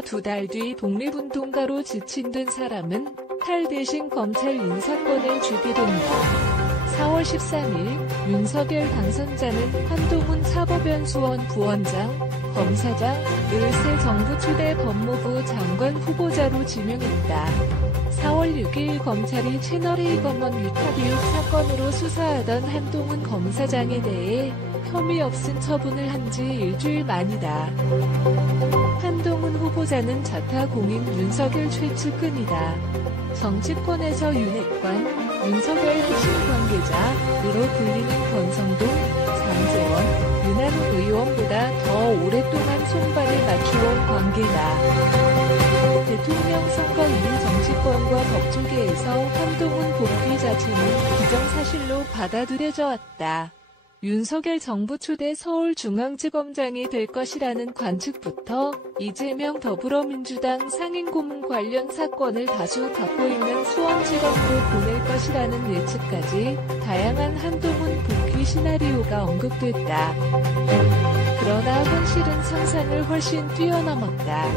사건에서 2달 뒤 독립운동가로 지칭된 사람은 탈 대신 검찰 인사권을 주게 된다. 4월 13일 윤석열 당선자는 한동훈 사법연수원 부원장, 검사장을 새 정부 초대 법무부 장관 후보자로 지명했다. 4월 6일 검찰이 채널A 검언 위탁 의혹 사건으로 수사하던 한동훈 검사장에 대해 혐의 없음 처분을 한 지 일주일 만이다. 한동훈 후보자는 자타 공인 윤석열 최측근이다. 정치권에서 윤핵관, 윤석열 핵심 관계자로 불리는 권성동, 장제원, 윤한홍 의원보다 더 오랫동안 손발을 맞추어온 관계다. 대통령 선거 이후 정치권과 법조계에서 한동훈 복귀 자체는 기정사실로 받아들여져 왔다. 윤석열 정부 초대 서울중앙지검장이 될 것이라는 관측부터 이재명 더불어민주당 상임고문 관련 사건을 다수 갖고 있는 수원지검으로 보낼 것이라는 예측까지 다양한 한동훈 복귀 시나리오가 언급됐다. 그러나 현실은 상상을 훨씬 뛰어넘었다.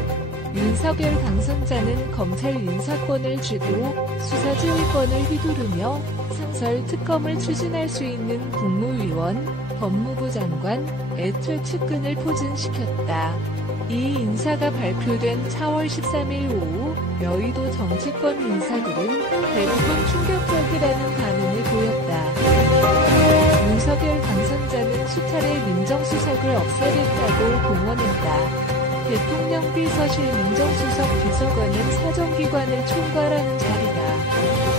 윤석열 당선자는 검찰 인사권을 쥐고 수사지휘권을 휘두르며 상설 특검을 추진할 수 있는 국무위원, 법무부 장관, 최측근을 포진시켰다. 이 인사가 발표된 4월 13일 오후 여의도 정치권 인사들은 대부분 충격적이라는 반응을 보였다. 윤석열 당선자는 수차례 민정수석을 없애겠다고 공언했다. 대통령 비서실 민정수석 비서관은 사정기관을 총괄하는 자리다.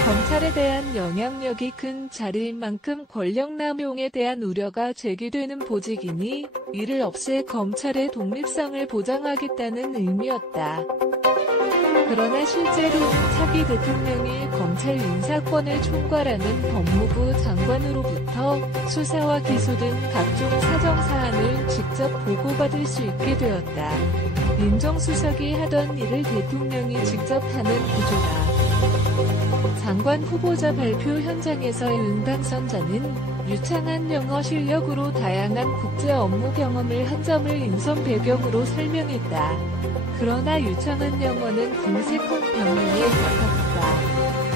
검찰에 대한 영향력이 큰 자리인 만큼 권력남용에 대한 우려가 제기되는 보직이니 이를 없애 검찰의 독립성을 보장하겠다는 의미였다. 그러나 실제로는 차기 대통령이 검찰 인사권을 총괄하는 법무부 장관으로부터 수사와 기소 등 각종 사정사안을 직접 보고받을 수 있게 되었다. 민정수석이 하던 일을 대통령이 직접 하는 구조다. 장관 후보자 발표 현장에서 윤 당선자는 유창한 영어 실력으로 다양한 국제 업무 경험을 한 점을 인선 배경으로 설명했다. 그러나 유창한 영어는 궁색한 병명에 가깝다.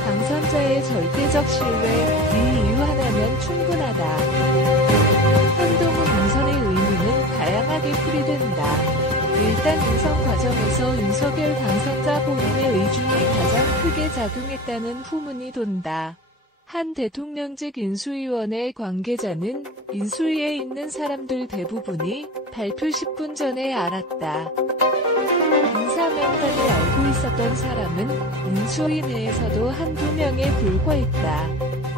당선자의 절대적 신뢰, 이 이유 하나면 충분하다. 한동훈 인선의 의미는 다양하게 풀이된다. 일단 인선 과정에서 윤석열 당선자 본인의 의중이 가장 크게 작용했다는 후문이 돈다. 한 대통령직 인수위원회 관계자는 인수위에 있는 사람들 대부분이 발표 10분 전에 알았다. 인사 명단을 알고 있었던 사람은 인수위 내에서도 한두 명에 불과했다.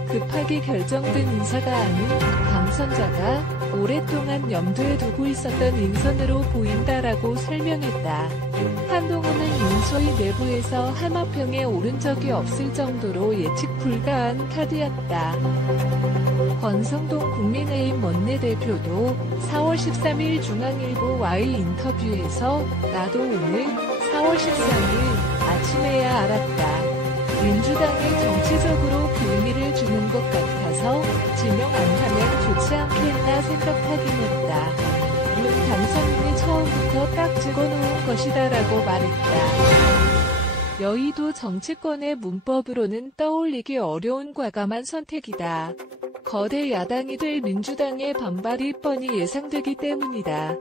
급하게 결정된 인사가 아닌 당선자가 오랫동안 염두에 두고 있었던 인선으로 보인다라고 설명했다. 한동훈은 인수위 내부에서 하마평에 오른 적이 없을 정도로 예측 불가한 카드였다. 권성동 국민의힘 원내대표도 4월 13일 중앙일보와의 인터뷰에서 나도 오늘 4월 13일 아침에야 알았다. 민주당이 정치적으로 빌미를 주는 것 같아서 지명 안 하면 좋지 않겠나 생각하긴 했다. 윤 당선인이 처음부터 딱 찍어놓은 것이다라고 말했다. 여의도 정치권의 문법으로는 떠올리기 어려운 과감한 선택이다. 거대 야당이 될 민주당의 반발이 뻔히 예상되기 때문이다.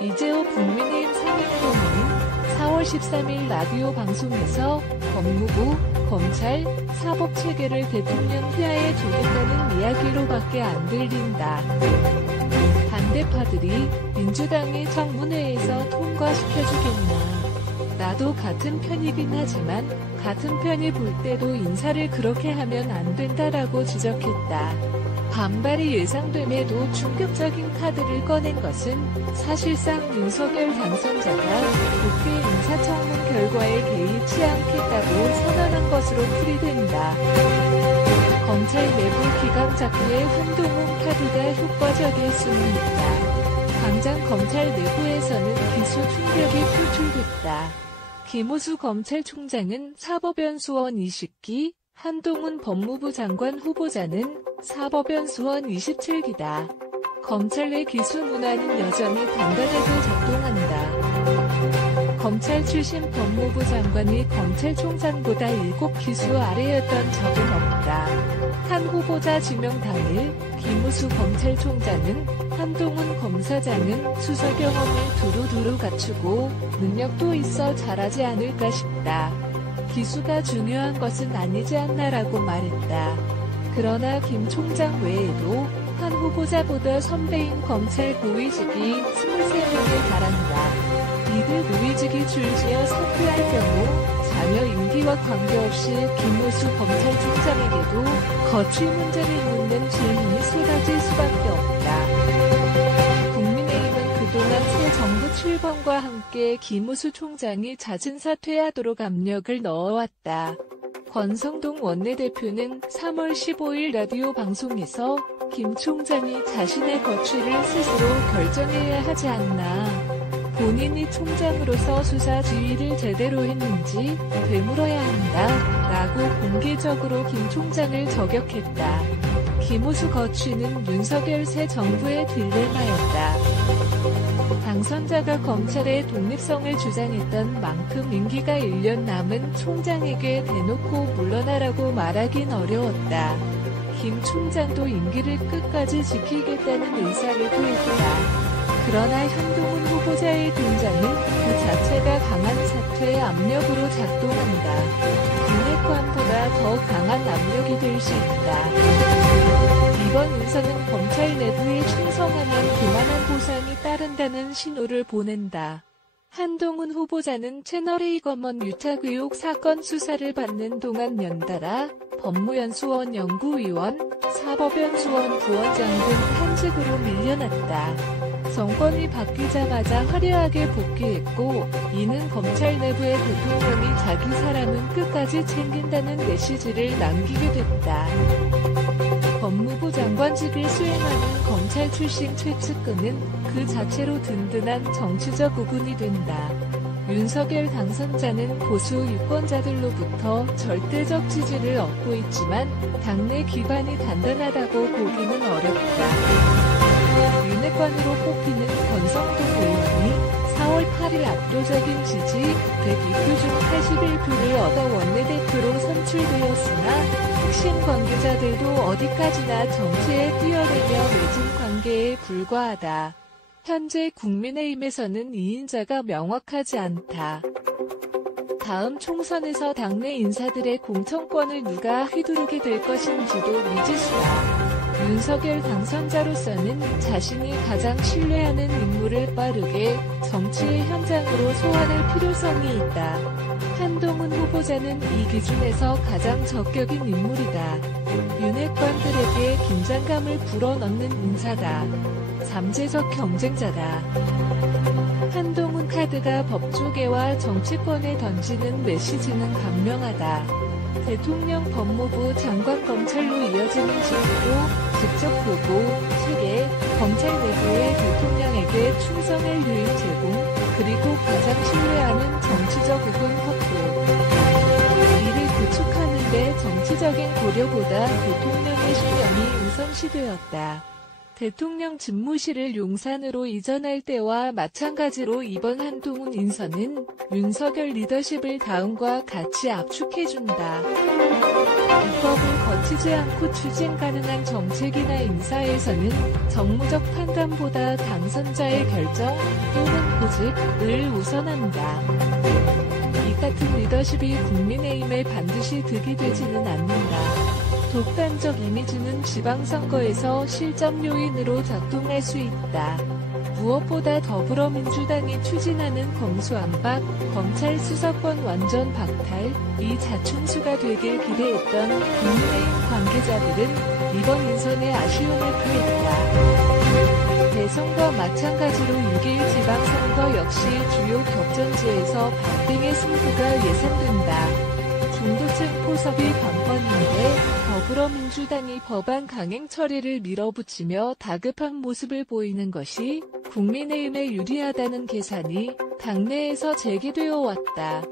이재호 국민의힘 상임고문은 4월 13일 라디오 방송에서 법무부, 검찰, 사법체계를 대통령 휘하에 두겠다는 이야기로밖에 안 들린다. 반대파들이 민주당이 청문회에서 통과시켜주겠나. 나도 같은 편이긴 하지만 같은 편이 볼 때도 인사를 그렇게 하면 안 된다라고 지적했다. 반발이 예상됨에도 충격적인 카드를 꺼낸 것은 사실상 윤석열 당선자가 국회 인사청문 결과에 개의치 않겠다고 선언한 것으로 풀이된다. 검찰 내부 기강 잡기에 한동훈 카드가 효과적일 수는 있다. 당장 검찰 내부에서는 기소 충격이 표출됐다. 김호수 검찰총장은 사법연수원 20기, 한동훈 법무부 장관 후보자는 사법연수원 27기다. 검찰 내 기수 문화는 여전히 단단하게 작동한다. 검찰 출신 법무부 장관이 검찰총장보다 7기수 아래였던 적은 없다. 한 후보자 지명 당일 김우수 검찰총장은 한동훈 검사장은 수사 경험을 두루두루 갖추고 능력도 있어 잘하지 않을까 싶다. 기수가 중요한 것은 아니지 않나라고 말했다. 그러나 김 총장 외에도 한 후보자보다 선배인 검찰 고위직이 23명에 달한다. 이들 고위직이 줄지어 사퇴할 경우 자녀 임기와 관계없이 김우수 검찰총장에게도 거취 문제를 묻는 질문이 쏟아질 수밖에 없다. 국민의힘은 그동안 새 정부 출범과 함께 김우수 총장이 잦은 사퇴하도록 압력을 넣어왔다. 권성동 원내대표는 3월 15일 라디오 방송에서 김 총장이 자신의 거취를 스스로 결정해야 하지 않나. 본인이 총장으로서 수사 지휘를 제대로 했는지 되물어야 한다. 라고 공개적으로 김 총장을 저격했다. 김우수 거취는 윤석열 새 정부의 딜레마였다. 당선자가 검찰의 독립성을 주장했던 만큼 임기가 1년 남은 총장에게 대놓고 물러나라고 말하긴 어려웠다. 김 총장도 임기를 끝까지 지키겠다는 의사를 표했다. 그러나 한동훈 후보자의 등장은 그 자체가 강한 사퇴의 압력으로 작동한다. 윤핵관보다 더 강한 압력이 될 수 있다. 이번 인선은 검찰 내부에 충성하면 그만한 보상이 따른다는 신호를 보낸다. 한동훈 후보자는 채널A 검언 유착 의혹 사건 수사를 받는 동안 연달아 법무연수원 연구위원, 사법연수원 부원장 등 한직으로 밀려났다. 정권이 바뀌자마자 화려하게 복귀했고, 이는 검찰 내부의 대통령이 자기 사람은 끝까지 챙긴다는 메시지를 남기게 됐다. 법무부 장관직을 수행하는 검찰 출신 최측근은 그 자체로 든든한 정치적 우군이 된다. 윤석열 당선자는 보수 유권자들로부터 절대적 지지를 얻고 있지만 당내 기반이 단단하다고 보기는 어렵다. 윤핵관으로 뽑히는 권성동 의원이 4월 8일 압도적인 지지 102표 중 81표를 얻어 원내대표로 선출되었으나 핵심 관계자들도 어디까지나 정치에 뛰어들며 맺은 관계에 불과하다. 현재 국민의힘에서는 이인자가 명확하지 않다. 다음 총선에서 당내 인사들의 공천권을 누가 휘두르게 될 것인지도 미지수다. 윤석열 당선자로서는 자신이 가장 신뢰하는 인물을 빠르게 정치의 현장으로 소환할 필요성이 있다. 한동훈 후보자는 이 기준에서 가장 적격인 인물이다. 윤핵관들에게 긴장감을 불어넣는 인사다. 잠재적 경쟁자다. 한동훈 카드가 법조계와 정치권에 던지는 메시지는 간명하다. 대통령 법무부 장관 검찰로 이어지는 지위로 직접 보고, 체계, 검찰 내부의 대통령에게 충성할 유인 제공, 그리고 가장 신뢰하는 정치적 우군 확보. 이를 구축하는 데 정치적인 고려보다 대통령의 신념이 우선시되었다. 대통령 집무실을 용산으로 이전할 때와 마찬가지로 이번 한동훈 인선은 윤석열 리더십을 다음과 같이 압축해준다. 입법을 거치지 않고 추진 가능한 정책이나 인사에서는 정무적 판단보다 당선자의 결정 또는 고집을 우선한다. 이 같은 리더십이 국민의힘에 반드시 득이 되지는 않는다. 독단적 이미지는 지방선거에서 실점 요인으로 작동할 수 있다. 무엇보다 더불어민주당이 추진하는 검수안박, 검찰 수사권 완전 박탈, 이 자충수가 되길 기대했던 국민의힘 관계자들은 이번 인선에 아쉬움을 표했다. 대선과 마찬가지로 6일 지방선거 역시 주요 격전지에서 박빙의 승부가 예상된다. 중도층 포섭이 관건인데 더불어민주당이 법안 강행 처리를 밀어붙이며 다급한 모습을 보이는 것이 국민의힘에 유리하다는 계산이 당내에서 제기되어 왔다.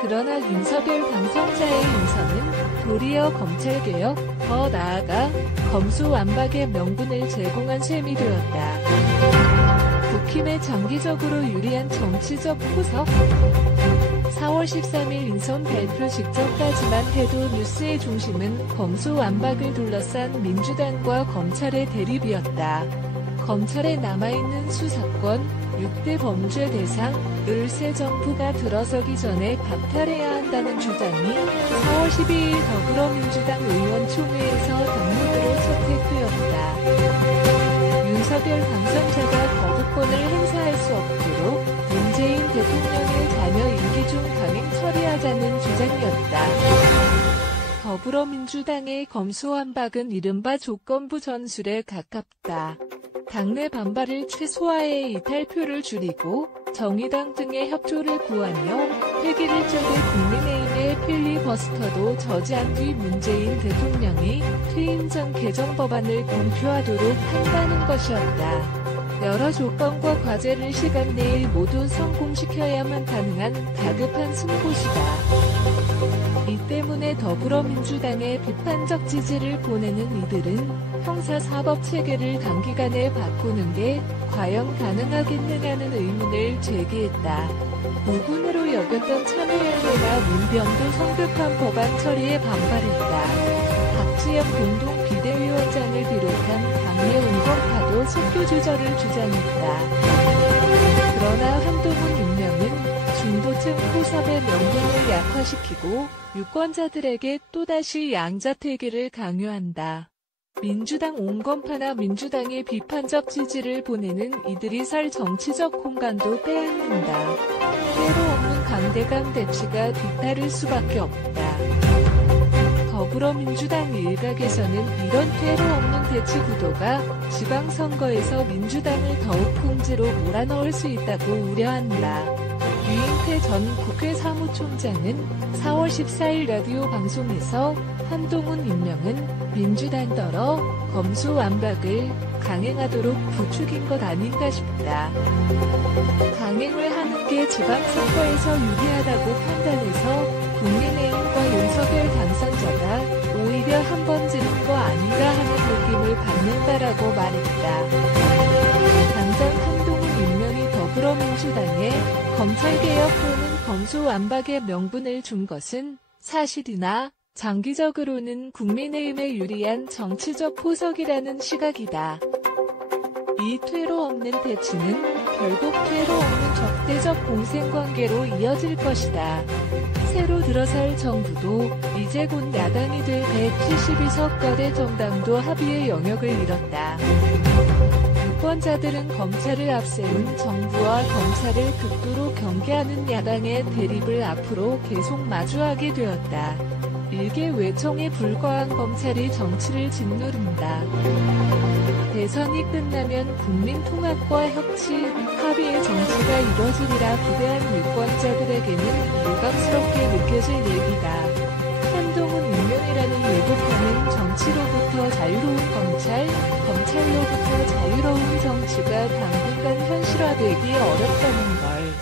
그러나 윤석열 당선자의 인선은 도리어 검찰개혁, 더 나아가 검수완박의 명분을 제공한 셈이 되었다. 국힘에 장기적으로 유리한 정치적 포석. 4월 13일 인선 발표 직전까지만 해도 뉴스의 중심은 검수완박을 둘러싼 민주당과 검찰의 대립이었다. 검찰에 남아있는 수사권, 6대 범죄 대상을 새 정부가 들어서기 전에 박탈해야 한다는 주장이 4월 12일 더불어민주당 의원총회에서 당론으로 채택되었다. 윤석열 당선자가 거부권을 행사할 수 없도록 문재인 대통령의 자녀 임기 중 강행 처리하자는 주장이었다. 더불어민주당의 검수완박은 이른바 조건부 전술에 가깝다. 당내 반발을 최소화해 이탈표를 줄이고 정의당 등의 협조를 구하며 회기를 쪼개 국민의힘의 필리버스터도 저지한 뒤 문재인 대통령이 퇴임 전 개정 법안을 공표하도록 한다는 것이었다. 여러 조건과 과제를 시간 내에 모두 성공시켜야만 가능한 다급한 승부수다. 이 때문에 더불어민주당에 비판적 지지를 보내는 이들은 형사사법체계를 단기간에 바꾸는 게 과연 가능하겠느냐는 의문을 제기했다. 무근으로 여겼던 참여연대가 문병도 성급한 법안 처리에 반발했다. 박지영 공동비대위원장을 비롯한 당내 운동파도 속도 조절을 주장했다. 그러나 한동훈 임명은 중도층 포섭의 명분을 약화시키고 유권자들에게 또다시 양자택일을 강요한다. 민주당 온건파나 민주당의 비판적 지지를 보내는 이들이 설 정치적 공간도 빼앗는다. 때로 없는 강대강 대치가 뒤따를 수밖에 없다. 더불어민주당 일각에서는 이런 퇴로 없는 대치 구도가 지방선거에서 민주당을 더욱 궁지로 몰아넣을 수 있다고 우려한다. 유인태 전 국회 사무총장은 4월 14일 라디오 방송에서 한동훈 임명은 민주당더러 검수완박을 강행하도록 부추긴 것 아닌가 싶다. 강행을 하는 게 지방선거에서 유리하다고 판단해서 국민의힘과 윤석열 당선자가 오히려 한 번 지른 거 아닌가 하는 느낌을 받는다라고 말했다. 당장 한동훈 임명이 더불어민주당에 검찰개혁 또는 검수완박의 명분을 준 것은 사실이나 장기적으로는 국민의힘에 유리한 정치적 포석이라는 시각이다. 이 퇴로 없는 대치는 결국 퇴로 없는 적대적 공생관계로 이어질 것이다. 새로 들어설 정부도 이제 곧 야당이 될 172석 거대 정당도 합의의 영역을 잃었다. 유권자들은 검찰을 앞세운 정부와 검찰을 극도로 경계하는 야당의 대립을 앞으로 계속 마주하게 되었다. 일개 외청에 불과한 검찰이 정치를 짓누른다. 대선이 끝나면 국민통합과 협치, 합의의 정치가 이뤄지리라 기대한 유권자들에게는 유감스럽게 느껴질 얘기다. 한동훈 임명이라는 예고편은 정치로부터 자유로운 검찰, 검찰로부터 자유로운 정치가 당분간 현실화되기 어렵다는 걸